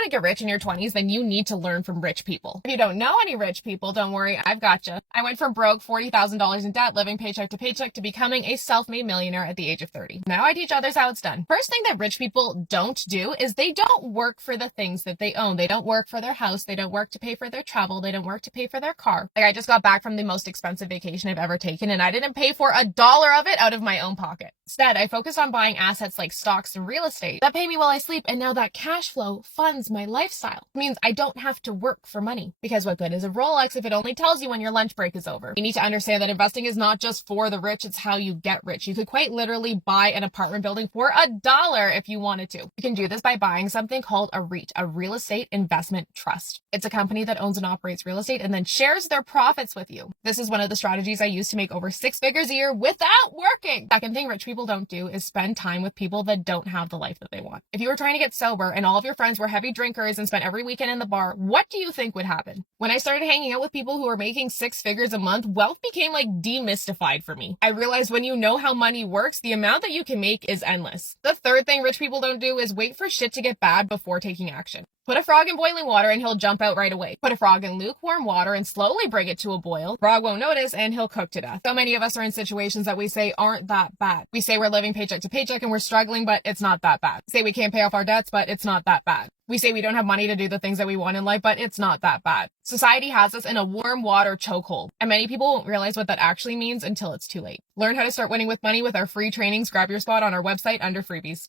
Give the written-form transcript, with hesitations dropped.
want to get rich in your 20s, then you need to learn from rich people. If you don't know any rich people, don't worry, I've got you. I went from broke, $40,000 in debt, living paycheck to paycheck, to becoming a self-made millionaire at the age of 30. Now I teach others how it's done. First thing that rich people don't do is they don't work for the things that they own. They don't work for their house. They don't work to pay for their travel. They don't work to pay for their car. Like, I just got back from the most expensive vacation I've ever taken, and I didn't pay for $1 of it out of my own pocket. Instead, I focused on buying assets like stocks and real estate that pay me while I sleep, and now that cash flow funds my lifestyle. It means I don't have to work for money. Because what good is a Rolex if it only tells you when your lunch break is over? You need to understand that investing is not just for the rich, it's how you get rich. You could quite literally buy an apartment building for $1 if you wanted to. You can do this by buying something called a REIT, a real estate investment trust. It's a company that owns and operates real estate and then shares their profits with you. This is one of the strategies I use to make over 6 figures a year without working. Second thing rich people don't do is spend time with people that don't have the life that they want. If you were trying to get sober and all of your friends were heavy drinkers and spent every weekend in the bar, what do you think would happen? When I started hanging out with people who were making 6 figures a month, wealth became like demystified for me. I realized when you know how money works, the amount that you can make is endless. The third thing rich people don't do is wait for shit to get bad before taking action. Put a frog in boiling water and he'll jump out right away. Put a frog in lukewarm water and slowly bring it to a boil. Frog won't notice and he'll cook to death. So many of us are in situations that we say aren't that bad. We say we're living paycheck to paycheck and we're struggling, but it's not that bad. We say we can't pay off our debts, but it's not that bad. We say we don't have money to do the things that we want in life, but it's not that bad. Society has us in a warm water chokehold, and many people won't realize what that actually means until it's too late. Learn how to start winning with money with our free trainings. Grab your spot on our website under freebies.